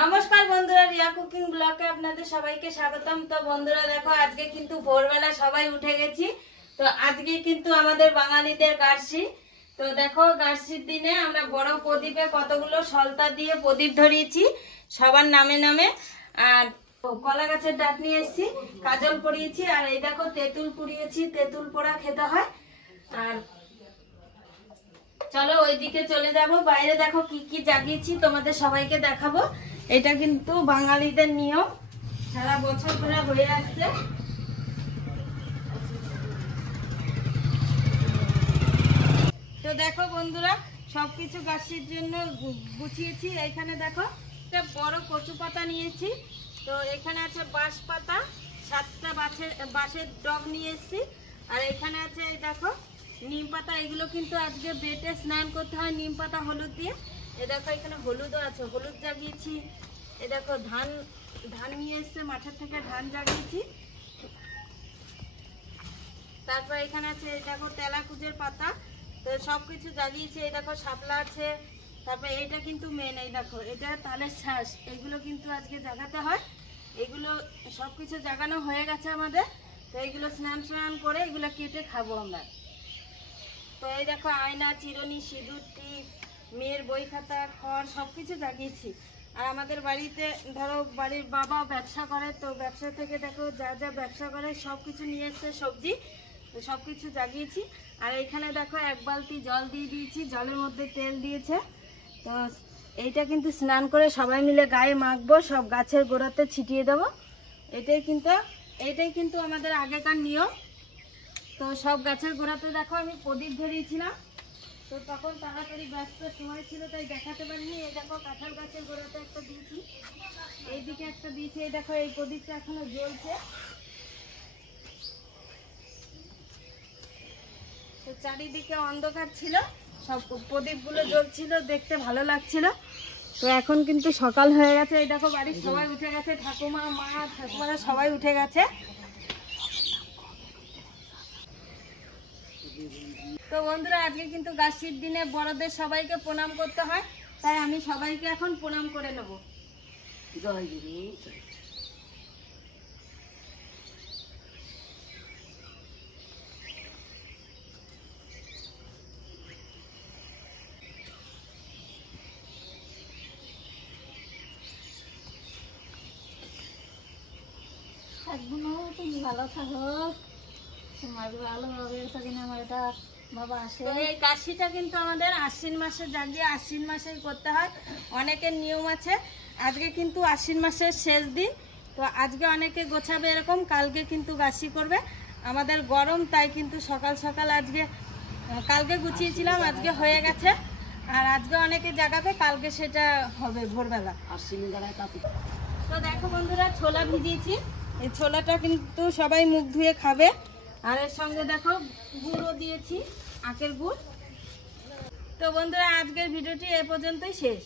নমস্কার বন্ধুরা, রিয়া কুকিং ব্লগে আপনাদের সবাইকে স্বাগতম। তো বন্ধুরা দেখো, আজকে কিন্তু ভোরবেলা সবাই উঠে গেছি। তো আজকে কিন্তু আমাদের বাঙালিদের গার্সি। তো দেখো, গার্সির দিনে আমরা বড় প্রদীপে কতগুলো সলতা দিয়ে প্রদীপ ধরিয়েছি সবার নামে নামে। আর কলা গাছের ডাট নিয়ে এসেছি, কাজল পরিয়েছি, আর এই দেখো তেঁতুল পুড়িয়েছি। তেঁতুল পোড়া খেতে হয়। আর চলো ওইদিকে চলে যাব। বাইরে দেখো কি কি জাগিয়েছি, তোমাদের সবাইকে দেখাবো। এটা কিন্তু বাঙালিদের নিয়ম, সারা বছর ধরে হয়ে আসছে। তো দেখো বন্ধুরা, সবকিছু গাছের জন্য গুছিয়েছি। এখানে দেখো একটা বড় কচু পাতা নিয়েছি। তো এখানে আছে বাঁশ পাতা, 7টা বাঁশের ডগ নিয়ে এসেছি। আর এখানে আছে এই দেখো নিম পাতা। এগুলো কিন্তু আজকে বেটে স্নান করতে হয় নিম পাতা হলুদ দিয়ে। এ দেখো এখানে হলুদও আছে, হলুদ জাগিয়েছি। এ দেখো ধান নিয়ে এসছে মাঠের থেকে, ধান জাগিয়েছি। তারপর এখানে আছে এই দেখো তেলাকুচের পাতা। তো সবকিছু জাগিয়েছি। এই দেখো শাপলা আছে। তারপর এইটা কিন্তু মেন, এই দেখো এটা তালের শ্বাস। এগুলো কিন্তু আজকে জাগাতে হয়। এগুলো সবকিছু জাগানো হয়ে গেছে আমাদের। তো এইগুলো স্নান করে এগুলো কেটে খাবো আমরা। তো এই দেখো আয়না, চিরুনি, সিঁদুর, টিপ, মেয়ের বই খাতা, খড় সবকিছু জাগিয়েছি। আর আমাদের বাড়িতে ধরো বাড়ির বাবা ব্যবসা করে, তো ব্যবসা থেকে দেখো যা যা ব্যবসা করে সবকিছু নিয়ে এসছে, সবজি, তো সবকিছু জাগিয়েছি। আর এখানে দেখো 1 বালতি জল দিয়ে দিয়েছি, জলের মধ্যে তেল দিয়েছে। তো এইটা কিন্তু স্নান করে সবাই মিলে গায়ে মাখবো, সব গাছের গোড়াতে ছিটিয়ে দেবো। এটাই কিন্তু আমাদের আগেকার নিয়ম। তো সব গাছের গোড়াতে দেখো আমি প্রদীপ ধরিয়েছিলাম। তো তখন তাড়াতাড়ি ব্যস্ত সময় ছিল, তাই দেখাতে পারিনি। এই দেখো কাঁঠাল গাছের গোড়াতে একটা দিয়েছি, এইদিকে একটা দিয়েছি। এই দেখো এই প্রদীপটা এখনো জ্বলছে। তো চারিদিকে অন্ধকার ছিল, সব প্রদীপগুলো জ্বলছিল, দেখতে ভালো লাগছিল। তো এখন কিন্তু সকাল হয়ে গেছে। এই দেখো বাড়ির সবাই উঠে গেছে, ঠাকুমা, মা, ঠাকুমারা সবাই উঠে গেছে। তো বন্ধুরা, আজকে কিন্তু গাছের দিনে বড়দের সবাইকে প্রণাম করতে হয়, তাই আমি সবাইকে এখন প্রণাম করে নেব। জয় গুরু। তুমি ভালো থাকো, তোমার ভালো হবে। সেদিন আমার এটা বাবা আসে। এই কাশিটা কিন্তু আমাদের আশ্বিন মাসে জাগিয়ে আশ্বিন মাসেই করতে হয়। অনেকের নিয়ম আছে। আজকে কিন্তু আশ্বিন মাসের শেষ দিন। তো আজকে অনেকে গোছাবে এরকম, কালকে কিন্তু গাছি করবে। আমাদের গরম, তাই কিন্তু সকাল সকাল আজকে, কালকে গুছিয়েছিলাম, আজকে হয়ে গেছে। আর আজকে অনেকে জাগাবে, কালকে সেটা হবে ভোরবেলা। তো দেখো বন্ধুরা, ছোলা ভিজিয়েছি। এই ছোলাটা কিন্তু সবাই মুখ ধুয়ে খাবে। আর এর সঙ্গে দেখো গুড়ও দিয়েছি, আখের গুড়। তো বন্ধুরা, আজকের ভিডিওটি এ পর্যন্তই শেষ।